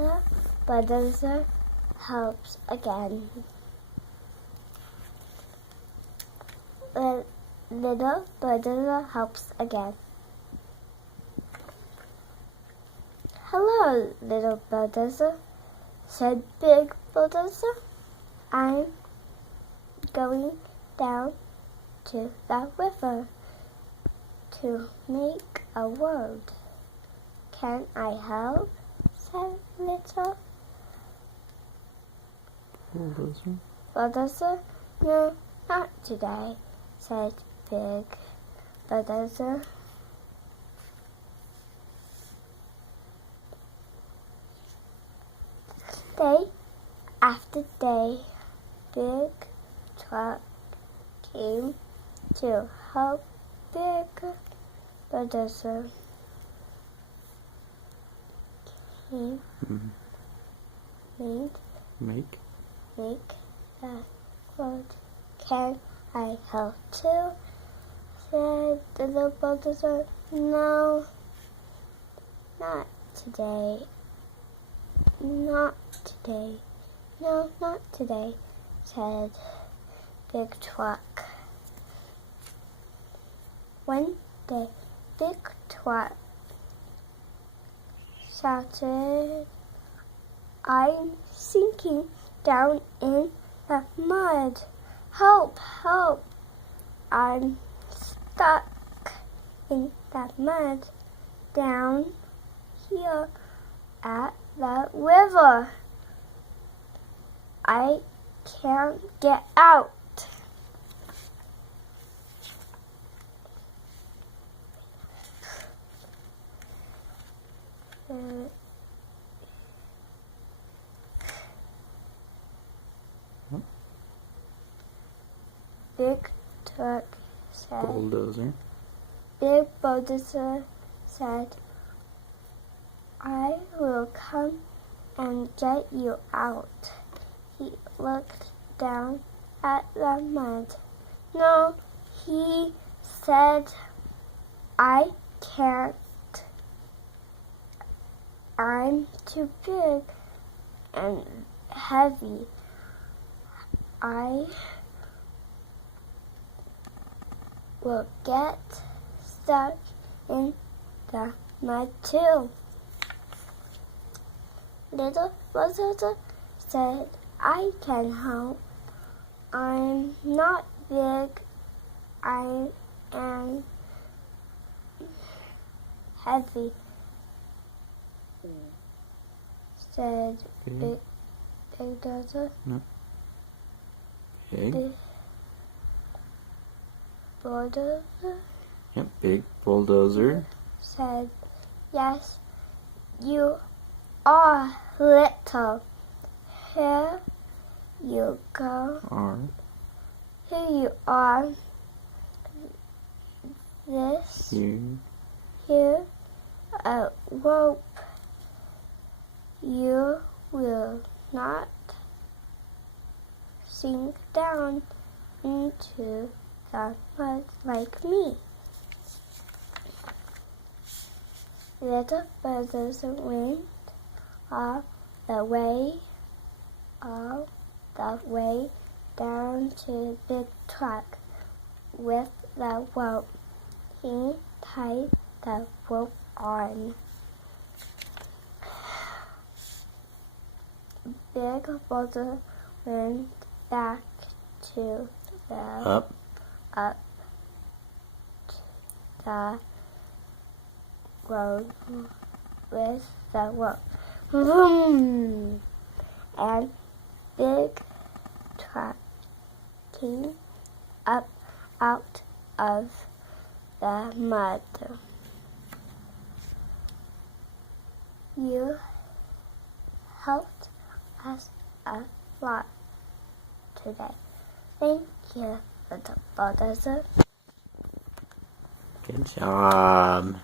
Little Bulldozer helps again. Little Bulldozer helps again. Hello, Little Bulldozer, said Big Bulldozer. I'm going down to the river to make a road. Can I help? Said Little Bulldozer. No, not today, said Big Bulldozer. Day after day, Big Truck came to help Big Bulldozer. He make the road. Can I help too? Said the little bulldozer. No, not today. Not today. No, not today, said Big Truck. One day, Big Truck shouted, I'm sinking down in the mud. Help, help. I'm stuck in the mud down here at the river. I can't get out. Big Truck said, Bulldozer. Big Bulldozer said, I will come and get you out. He looked down at the mud. No, he said, I can't. I'm too big and heavy. I will get stuck in the mud too. Little Bulldozer said, I can help. I'm not big. I am heavy, said Big Bulldozer. No. Big Bulldozer? Yep, Big Bulldozer said, yes, you are little. Here you go. Here you are. This here a rope. You will not sink down into the mud like me. Little Bulldozer went all the way down to Big Truck with the rope. He tied the rope on. Big Bulldozer went back to the the road with the rope. Vroom! And Big Truck came up out of the mud. You helped us a lot today. Thank you, Little Bulldozer. Good job.